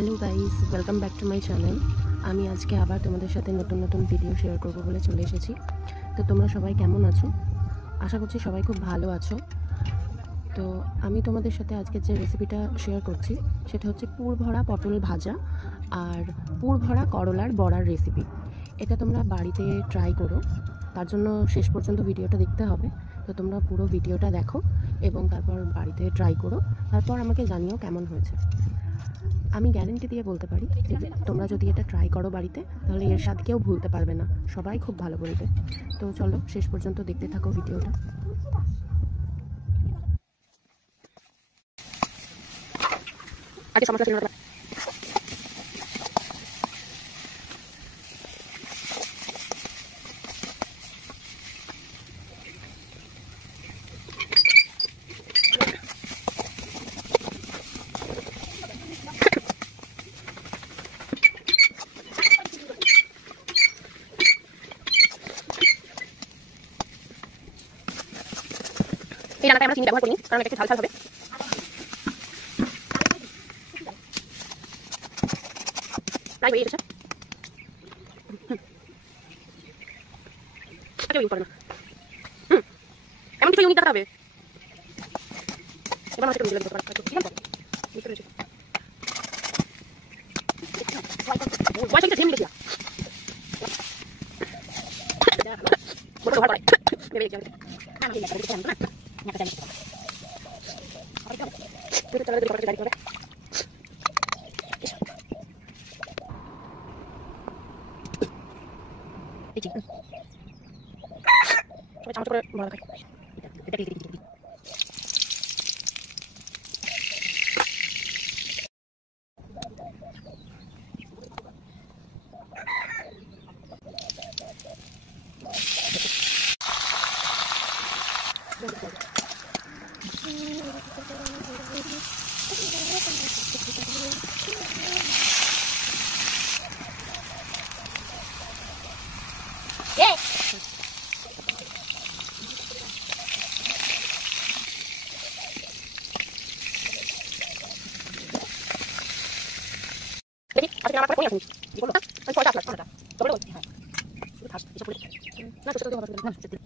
Hello guys, welcome back to my channel. আমি আজকে আবার তোমাদের সাথে নতুন নতুন ভিডিও শেয়ার করবো বলে চলে এসেছি। তো তোমরা সবাই কেমন আছো? আশা করছি সবাই খুব ভালো আছো। তো আমি তোমাদের সাথে আজকে যে রেসিপিটা শেয়ার করছি সেটা হচ্ছে পুর ভরা পটল ভাজা আর পুর ভরা করলার বড়ার রেসিপি। এটা তোমরা বাড়িতে ট্রাই করো, তার জন্য শেষ পর্যন্ত ভিডিওটা দেখতে হবে। তো তোমরা পুরো ভিডিওটা দেখো এবং তারপর বাড়িতে ট্রাই করো, তারপর আমাকে জানিও কেমন হয়েছে। আমি গ্যারেন্টি দিয়ে বলতে পারি যে তোমরা যদি এটা ট্রাই করো বাড়িতে, তাহলে এর স্বাদ কেউ ভুলতে পারবে না, সবাই খুব ভালো বলবে। তো চলো শেষ পর্যন্ত দেখতে থাকো ভিডিওটা। আগে সমস্যা ছিল না। এই রান্নাটা আমরা চিনি ব্যবহার করি, কারণ এটা একটু ঝাল ঝাল হবে। প্রায় হয়ে এসেছে। কেউ ইউজ করে না। এমন কিছু ইউনিক দেখাতে হবে। এবার আমাকে দিতে পারে বয়সটা ঝিম গেছিলাম বড় ব্যবহার করে ভেবে দেখি আমি এটা করতে পারবো না। একটা জানি তুই তো তাহলে করে গাড়ি করে এই ঠিক সবাই চামচ করে বড় খাই এটা কি দেখি আজকে আমার পরে আসুন বলো আমি পরে আসলাম না তবে বল হ্যাঁ খাস এসব করে না তো তো হবে না সত্যি